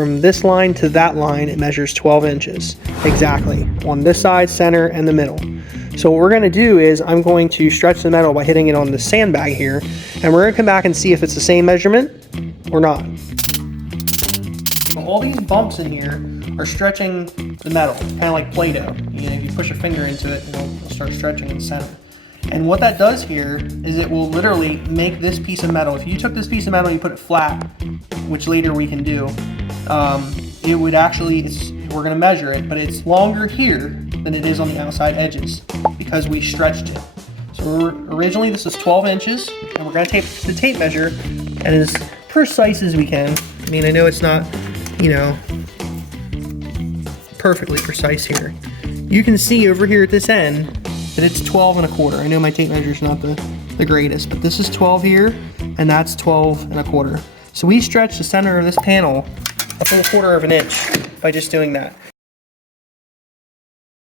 from this line to that line, it measures 12 inches exactly on this side, center, and the middle. So what we're going to do is I'm going to stretch the metal by hitting it on the sandbag here, and we're going to come back and see if it's the same measurement or not. All these bumps in here are stretching the metal, kind of like Play-Doh. You know, if you push a finger into it, it'll start stretching in the center. And what that does here is it will literally make this piece of metal, if you took this piece of metal and you put it flat, which later we can do, it would actually, we're going to measure it, but it's longer here than it is on the outside edges because we stretched it. So originally this is 12 inches, and we're going to take the tape measure and as precise as we can. I mean, I know it's not, you know, perfectly precise here. You can see over here at this end that it's 12 1/4. I know my tape measure is not the greatest, but this is 12 here, and that's 12 1/4. So we stretched the center of this panel a full 1/4 of an inch by just doing that.